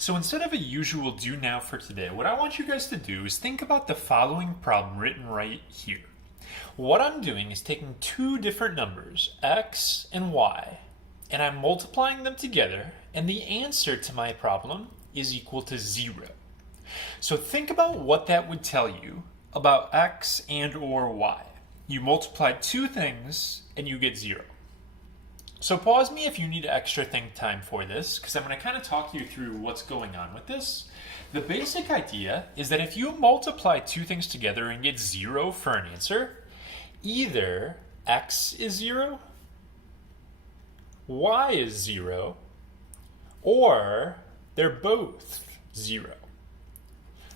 So instead of a usual do now for today, what I want you guys to do is think about the following problem written right here. What I'm doing is taking two different numbers, x and y, and I'm multiplying them together, and the answer to my problem is equal to 0. So think about what that would tell you about x and or y. You multiply two things and you get 0. So pause me if you need extra think time for this, because I'm going to kind of talk you through what's going on with this. The basic idea is that if you multiply two things together and get 0 for an answer, either x is 0, y is 0, or they're both 0.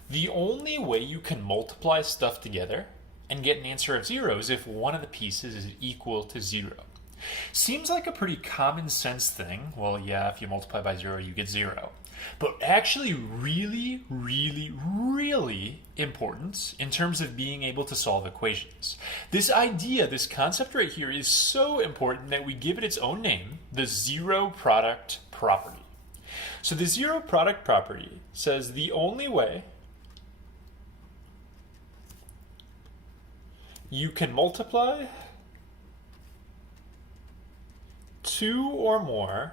The only way you can multiply stuff together and get an answer of 0 is if one of the pieces is equal to 0. Seems like a pretty common sense thing. Well, yeah, if you multiply by 0, you get 0. But actually really, really, really important in terms of being able to solve equations. This idea, this concept right here is so important that we give it its own name, the zero product property. So the zero product property says the only way you can multiply two or more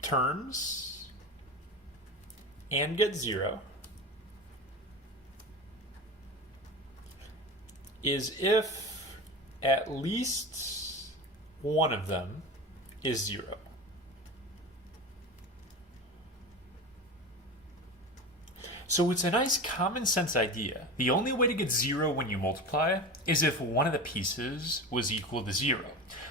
terms and get 0 is if at least one of them is 0. So it's a nice common sense idea. The only way to get 0 when you multiply is if one of the pieces was equal to 0.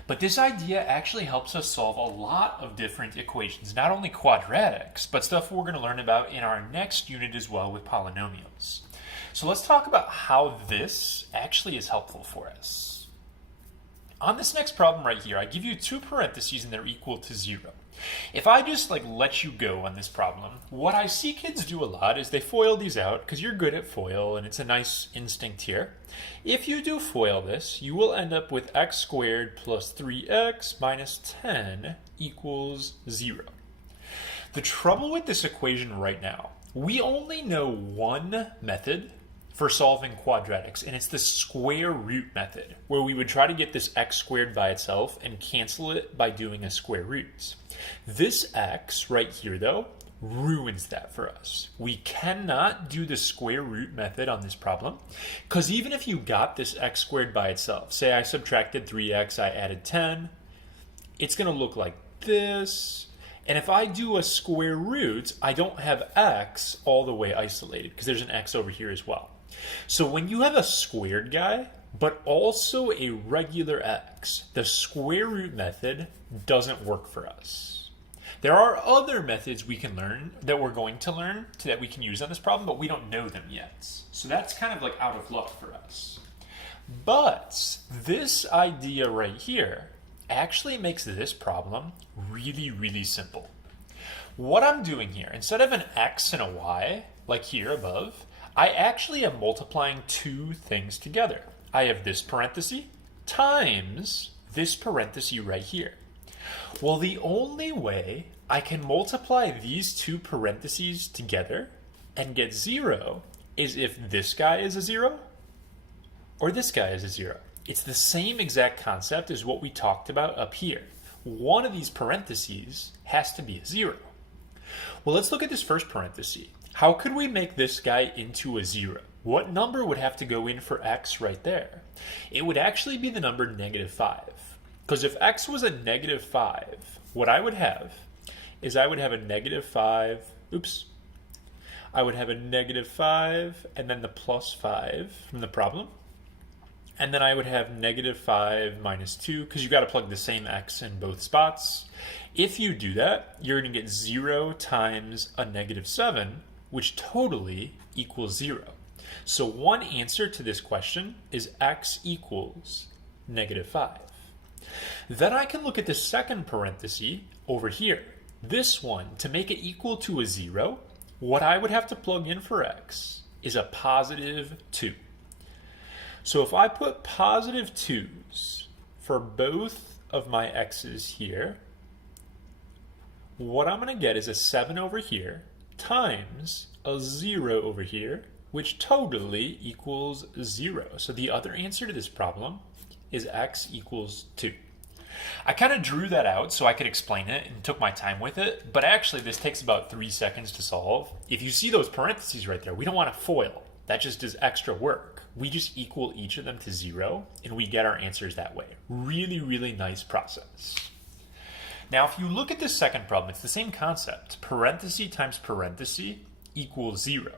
But this idea actually helps us solve a lot of different equations, not only quadratics, but stuff we're going to learn about in our next unit as well with polynomials. So let's talk about how this actually is helpful for us. On this next problem right here, I give you two parentheses and they're equal to 0. If I just let you go on this problem, what I see kids do a lot is they FOIL these out because you're good at FOIL and it's a nice instinct here. If you do FOIL this, you will end up with x squared plus 3x minus 10 equals 0. The trouble with this equation right now, we only know one method for solving quadratics, and it's the square root method, where we would try to get this x squared by itself and cancel it by doing a square root. This x right here, though, ruins that for us. We cannot do the square root method on this problem, because even if you got this x squared by itself, say I subtracted 3x, I added 10, it's going to look like this. And if I do a square root, I don't have x all the way isolated, because there's an x over here as well. So when you have a squared guy, but also a regular x, the square root method doesn't work for us. There are other methods we can learn that we're going to learn that we can use on this problem, but we don't know them yet. So that's kind of out of luck for us. But this idea right here actually makes this problem really, really simple. What I'm doing here, instead of an x and a y, like here above, I actually am multiplying two things together. I have this parenthesis times this parenthesis right here. Well, the only way I can multiply these two parentheses together and get 0 is if this guy is a 0 or this guy is a 0. It's the same exact concept as what we talked about up here. One of these parentheses has to be a 0. Well, let's look at this first parenthesis. How could we make this guy into a 0? What number would have to go in for x right there? It would actually be the number -5. Because if x was a -5, what I would have is I would have a -5, I would have a -5 and then the +5 from the problem. And then I would have -5 minus 2, because you've got to plug the same x in both spots. If you do that, you're going to get 0 times a -7, which totally equals 0. So one answer to this question is x equals -5. Then I can look at the second parenthesis over here. This one, to make it equal to a 0, what I would have to plug in for x is a +2. So if I put +2's for both of my x's here, what I'm going to get is a 7 over here times a 0 over here, which totally equals 0. So the other answer to this problem is x equals 2. I kind of drew that out so I could explain it and took my time with it, but actually this takes about 3 seconds to solve. If you see those parentheses right there, we don't want to FOIL. That just is extra work. We just equal each of them to 0, and we get our answers that way. Really, really nice process. Now, if you look at this second problem, it's the same concept. Parenthesis times parenthesis equals 0.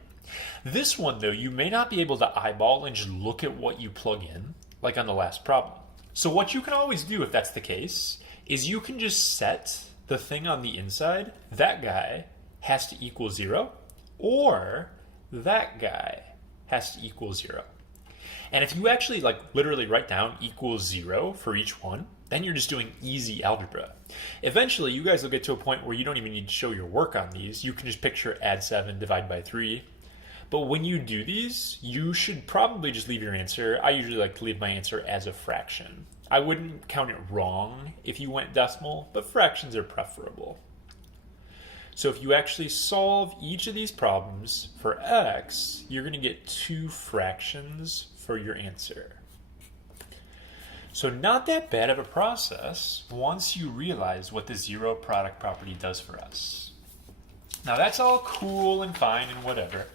This one, though, you may not be able to eyeball and just look at what you plug in, like on the last problem. So what you can always do if that's the case is you can just set the thing on the inside, that guy has to equal 0, or that guy has to equal 0. And if you actually literally write down equals 0 for each one, then you're just doing easy algebra. Eventually, you guys will get to a point where you don't even need to show your work on these. You can just picture add 7, divide by 3. But when you do these, you should probably just leave your answer. I usually like to leave my answer as a fraction. I wouldn't count it wrong if you went decimal, but fractions are preferable. So if you actually solve each of these problems for x, you're going to get 2 fractions for your answer. So not that bad of a process once you realize what the zero product property does for us. Now that's all cool and fine and whatever,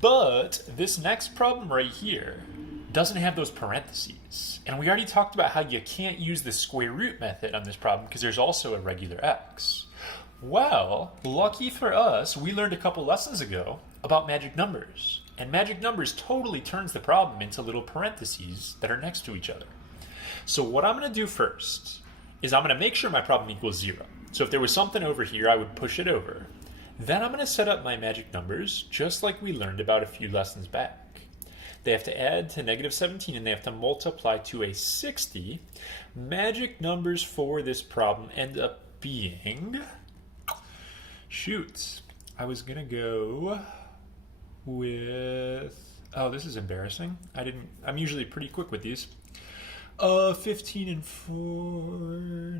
but this next problem right here doesn't have those parentheses. And we already talked about how you can't use the square root method on this problem because there's also a regular x. Well, lucky for us, we learned a couple lessons ago about magic numbers. And magic numbers totally turns the problem into little parentheses that are next to each other. So what I'm going to do first is I'm going to make sure my problem equals 0. So if there was something over here, I would push it over. Then I'm going to set up my magic numbers just like we learned about a few lessons back. They have to add to negative 17 and they have to multiply to a 60. Magic numbers for this problem end up being... Shoot, I was going to go with... Oh, this is embarrassing. I'm usually pretty quick with these. 15 and 4,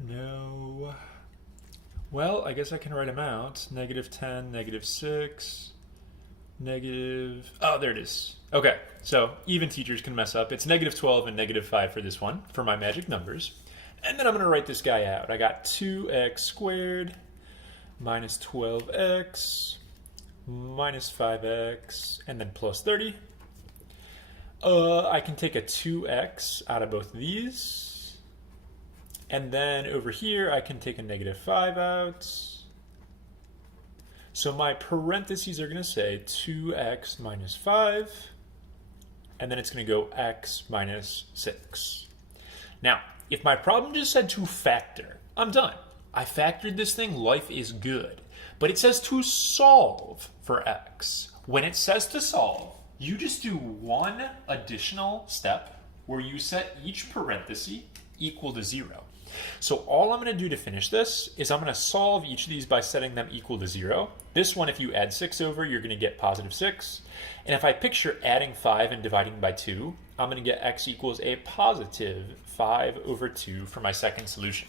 no. Well, I guess I can write them out. Negative 10, negative 6, negative... Oh, there it is. Okay, so even teachers can mess up. It's negative 12 and negative 5 for this one, for my magic numbers. And then I'm going to write this guy out. I got 2x squared minus 12x minus 5x and then plus 30. I can take a 2x out of both of these. And then over here, I can take a negative 5 out. So my parentheses are going to say 2x minus 5. And then it's going to go x minus 6. Now, if my problem just said to factor, I'm done. I factored this thing, life is good. But it says to solve for x. When it says to solve, you just do one additional step where you set each parenthesis equal to 0. So all I'm going to do to finish this is I'm going to solve each of these by setting them equal to 0. This one, if you add 6 over, you're going to get positive 6. And if I picture adding 5 and dividing by 2, I'm going to get x equals a positive 5 over 2 for my second solution.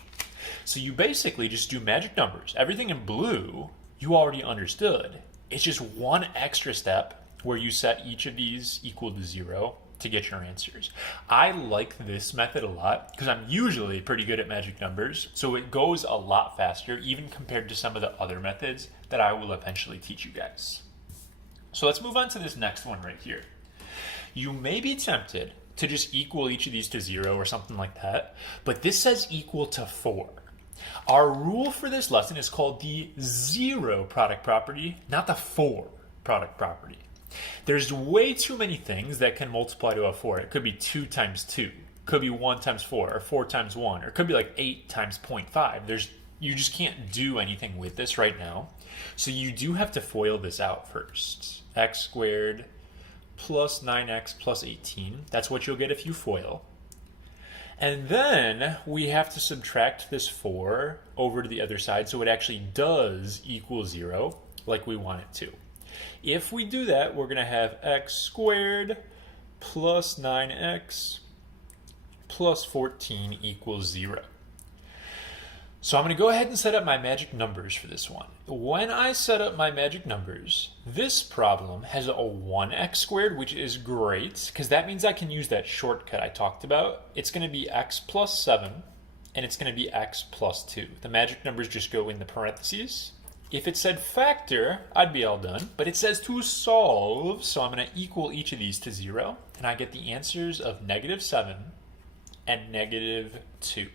So you basically just do magic numbers. Everything in blue, you already understood. It's just one extra step where you set each of these equal to 0 to get your answers. I like this method a lot because I'm usually pretty good at magic numbers, so it goes a lot faster even compared to some of the other methods that I will eventually teach you guys. So let's move on to this next one right here. You may be tempted to just equal each of these to 0 or something like that, but this says equal to 4. Our rule for this lesson is called the 0 product property, not the 4 product property. There's way too many things that can multiply to a 4. It could be 2 times 2, could be 1 times 4, or 4 times 1, or it could be like 8 times 0.5. You just can't do anything with this right now. So you do have to FOIL this out first. X squared plus 9x plus 18. That's what you'll get if you FOIL. And then we have to subtract this 4 over to the other side so it actually does equal 0 like we want it to. If we do that, we're going to have x squared plus 9x plus 14 equals 0. So I'm going to go ahead and set up my magic numbers for this one. When I set up my magic numbers, this problem has a 1x squared, which is great, because that means I can use that shortcut I talked about. It's going to be x plus 7, and it's going to be x plus 2. The magic numbers just go in the parentheses. If it said factor, I'd be all done, but it says to solve, so I'm going to equal each of these to 0, and I get the answers of -7 and -2.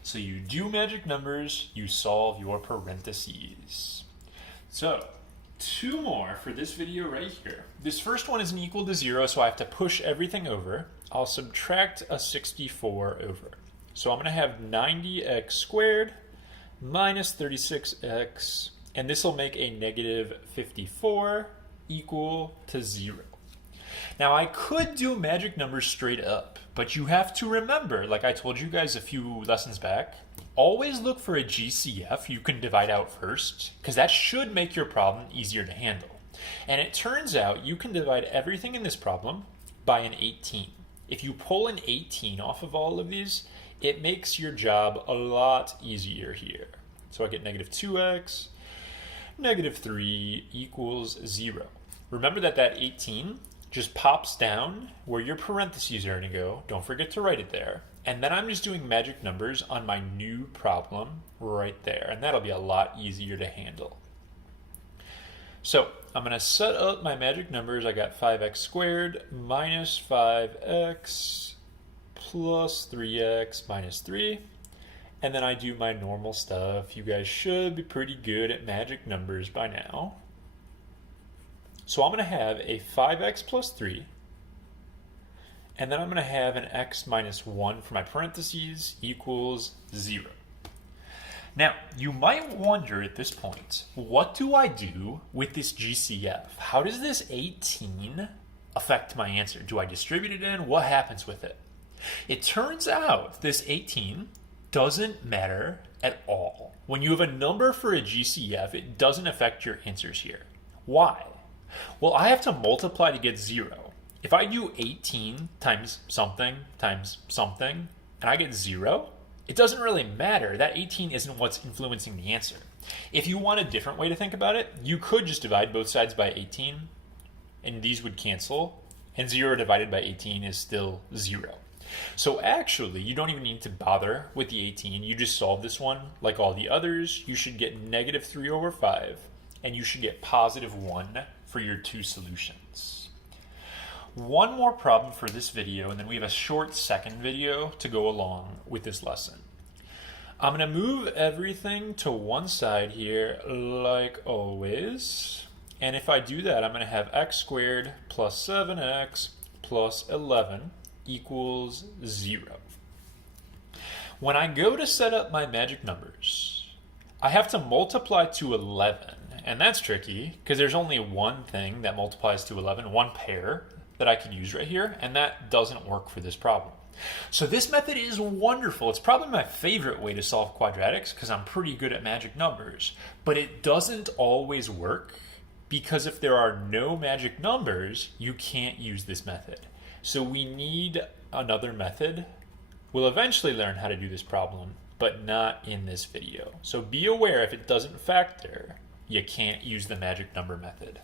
So you do magic numbers, you solve your parentheses. So 2 more for this video right here. This first one isn't equal to 0, so I have to push everything over. I'll subtract a 64 over. So I'm going to have 90x squared minus 36x, and this will make a -54 equal to 0. Now I could do magic numbers straight up, but you have to remember, like I told you guys a few lessons back, always look for a GCF you can divide out first, because that should make your problem easier to handle. And it turns out you can divide everything in this problem by an 18. If you pull an 18 off of all of these, it makes your job a lot easier here. So I get -2x, -3 equals 0. Remember that 18 just pops down where your parentheses are going to go. Don't forget to write it there. And then I'm just doing magic numbers on my new problem right there. And that'll be a lot easier to handle. So I'm going to set up my magic numbers. I got 5x squared minus 5x plus 3x minus 3. And then I do my normal stuff. You guys should be pretty good at magic numbers by now. So I'm going to have a 5x plus 3, and then I'm going to have an x minus 1 for my parentheses equals 0. Now, you might wonder at this point, what do I do with this GCF? How does this 18 affect my answer? Do I distribute it in? What happens with it? It turns out this 18 doesn't matter at all. When you have a number for a GCF, it doesn't affect your answers here. Why? Well, I have to multiply to get 0. If I do 18 times something, and I get 0, it doesn't really matter. That 18 isn't what's influencing the answer. If you want a different way to think about it, you could just divide both sides by 18, and these would cancel, and 0 divided by 18 is still 0. So actually, you don't even need to bother with the 18. You just solve this one like all the others. You should get -3 over 5, and you should get +1 for your 2 solutions. One more problem for this video, and then we have a short second video to go along with this lesson. I'm going to move everything to one side here like always. And if I do that, I'm going to have x squared plus 7x plus 11 equals 0. When I go to set up my magic numbers, I have to multiply to 11. And that's tricky because there's only one thing that multiplies to 11, one pair that I could use right here, and that doesn't work for this problem. So this method is wonderful. It's probably my favorite way to solve quadratics because I'm pretty good at magic numbers, but it doesn't always work because if there are no magic numbers, you can't use this method. So we need another method. We'll eventually learn how to do this problem, but not in this video. So be aware if it doesn't factor, you can't use the magic number method.